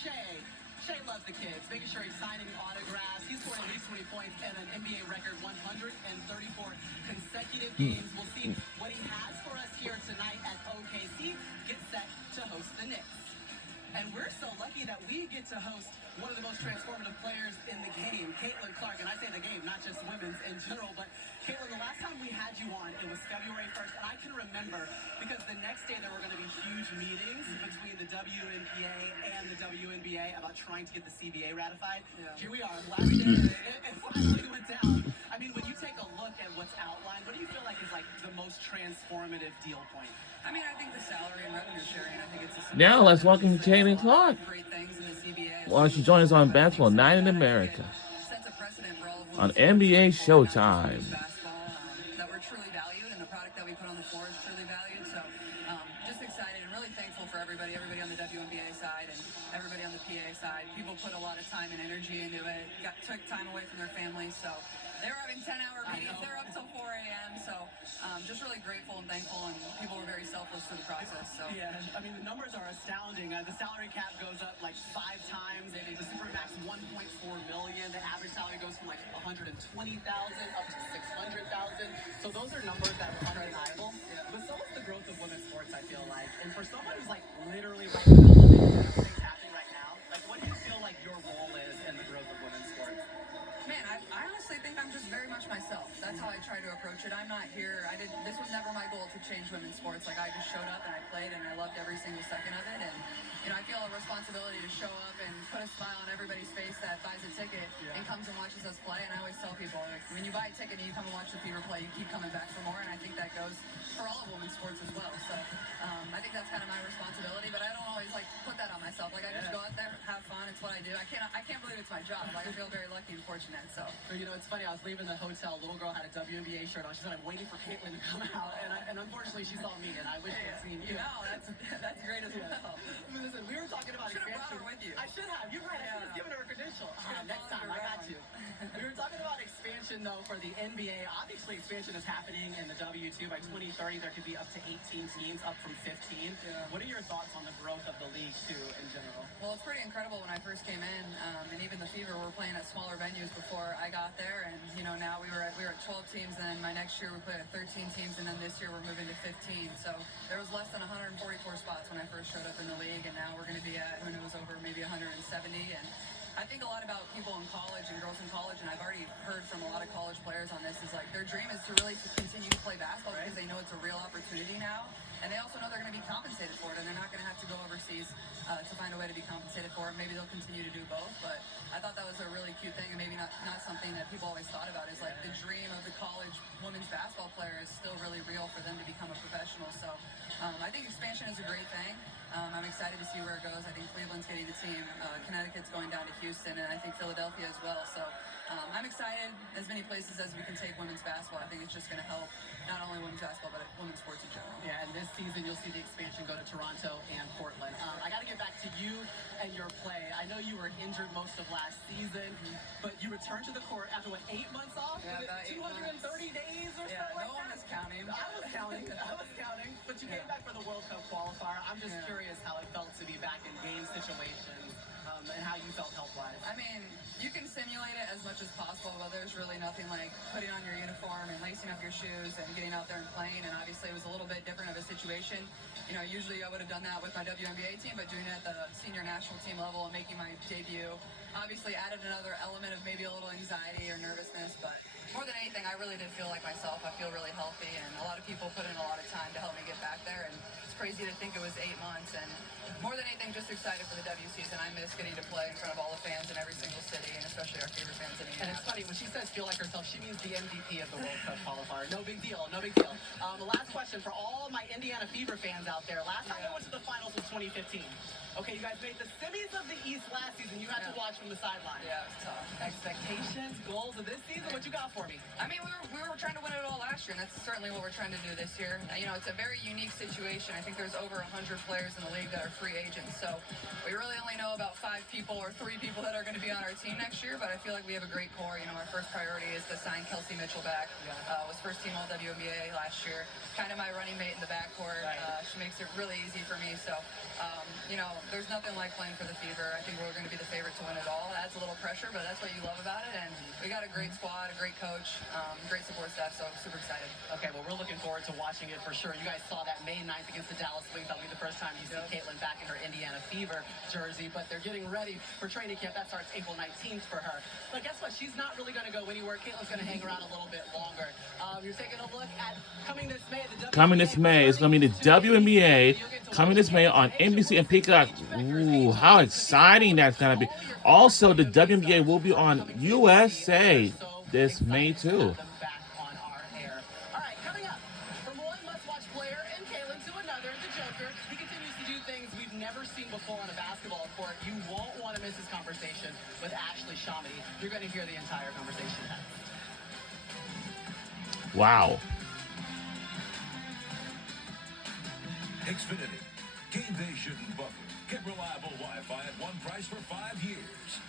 Shea loves the kids, making sure he's signing autographs. He's scored at least 20 points and an NBA record 134 consecutive games. We'll see what he has for us here tonight as OKC gets set to host the Knicks. And we're so lucky that we get to host one of the most transformative players in the game, Caitlin Clark. And I say the game, not just women's in general. But Caitlin, the last time we had you on, it was February 1st. And I can remember because the next day there were going to be huge meetings between the WNBA and the WNBA about trying to get the CBA ratified. Yeah. Here we are, last day, and finally went down. I mean, when you take a look at what's outlined, what do you feel like is like the most transformative deal point? I mean, I think the salary and revenue sharing, I think it's a Now let's welcome Caitlin Clark. While she joins us on Basketball Night in America on NBA Showtime. That we're truly valued, and the product that we put on the floor is truly valued. So, just excited and really thankful for everybody on the WNBA side and everybody on the PA side. People put a lot of time and energy into it. Took time away from their families, so they were having 10-hour meetings. They're up till 4 a.m. So, just really grateful and thankful, and people were very selfless through the process. So yeah, I mean the numbers are astounding. The salary cap goes up like 5 times. The Supermax 1.4 million. The average salary goes from like 120,000 up to 600,000. So those are numbers that are undeniable. Yeah. But so is the growth of women's sports, I feel like. And for someone who's like literally right in the middle of things happening right now, like what do you feel like your role is in the growth of women's sports? Man, I honestly think I'm just very much myself. That's how I try to approach it. I'm not here. This was never my goal to change women's sports. Like, I just showed up and I played and I loved every single second of it. And, I feel a responsibility to show up and put a smile on everybody's face that buys a ticket and comes and watches us play. And I always tell people, like, when you buy a ticket and you come and watch the Fever play, you keep coming back for more. And I think that goes for all of women's sports as well. So, I think that's kind of my responsibility. But I don't always, like, put that on myself. Like, I just go out there, have fun. It's what I do. I can't believe it's my job. Like, I feel very lucky and fortunate. So, it's funny. I was leaving the hotel. A little girl had a WNBA shirt on. She said, "I'm waiting for Caitlin to come out," and unfortunately, she saw me, and I wish she had seen you. No, that's great as well. Listen, we were talking about expansion. Should have brought her with you. I should have. You're right. I should have given her a credential. Next time, I got you. We were talking about expansion, though, for the NBA. Obviously, expansion is happening in the W2. By 2030, there could be up to 18 teams, up from 15. Yeah. What are your thoughts on the growth of the league, too, in general? Well, it's pretty incredible when I first came in, and even the Fever were playing at smaller venues before I got there, and now we were at 12 teams, and then my next year we played at 13 teams, and then this year we're moving to 15. So there was less than 144 spots when I first showed up in the league, and now we're going to be at, when it was over, maybe 170. And I think a lot about people in college and girls in college, and I've already heard from a lot of college players on this, is like their dream is to really continue to play basketball because they know it's a real opportunity now. And they also know they're going to be compensated for it, and they're not going to have to go overseas to find a way to be compensated for it. Maybe they'll continue to do both, but I thought that was a really cute thing, and maybe not something that people always thought about, is like the dream of the college women's basketball player is still really real for them to become a professional. So I think expansion is a great thing. I'm excited to see where it goes. I think Cleveland's getting the team. Connecticut's going down to Houston, and I think Philadelphia as well. So I'm excited. As many places as we can take women's basketball, I think it's just going to help not only women's basketball, but women's sports in general. Yeah, and this season you'll see the expansion go to Toronto and Portland. I got to get back to you and your play. I know you were injured most of last season, but you returned to the court after, 8 months off? Yeah, about 230 days or so? No one was counting. I was counting. But you came back for the World Cup qualifier. I'm just curious how it felt to be back in game situations and how you felt health-wise. I mean, you can simulate it as much as possible, but there's really nothing like putting on your uniform and lacing up your shoes and getting out there and playing. And obviously it was a little bit different of a situation. Usually I would have done that with my WNBA team, but doing it at the senior national team level and making my debut obviously added another element of maybe a little anxiety or nervousness. But more than anything, I really did feel like myself. I feel really healthy, and a lot of people put in a lot of time to help me get back there. And it's crazy to think it was 8 months. And more than anything, just excited for the W season. I miss getting to play in front of all the fans in every single city, and especially our favorite fans in Indiana. And it's funny, when she says feel like herself, she means the MVP of the World Cup qualifier. No big deal. The last question for all my Indiana Fever fans out there. Last time they went to the finals was 2015. Okay, you guys made the semis of the East last season. You had to watch from the sidelines. Yeah, it was tough. Expectations, goals of this season, what you got for me? I mean, we were trying to win it all last year, and that's certainly what we're trying to do this year. It's a very unique situation. I think there's over 100 players in the league that are free agents, so we really only know about 5 people or 3 people that are going to be on our team next year, but I feel like we have a great core. Our first priority is to sign Kelsey Mitchell back. Was first team All-WNBA last year. Kind of my running mate in the backcourt. Right. She makes it really easy for me. So, you know, there's nothing like playing for the Fever. I think we're going to be the favorite to win it all. It adds a little pressure, but that's what you love about it. And we got a great squad, a great coach, great support staff, so I'm super excited. Okay, well, we're looking forward to watching it for sure. You guys saw that May 9th against the Dallas Wings. That'll be the first time you see Caitlin back in her Indiana Fever jersey, but they're getting ready for training camp. That starts April 19th for her. But guess what? She's not really going to go anywhere. Caitlin's going to hang around a little bit longer. You're taking a look at coming this May. Coming this May, it's going to be the WNBA. Coming this May on NBC and Peacock. Ooh, how exciting that's going to be. Also, the WNBA will be on USA this May, too. Back on our air. All right, coming up, from one must-watch player and Caitlin to another, the Joker. He continues to do things we've never seen before on a basketball court. You won't want to miss his conversation with Ashley Shamity. You're going to hear the entire conversation next. Wow. Xfinity. Game day shouldn't buffer. Get reliable Wi-Fi at one price for 5 years.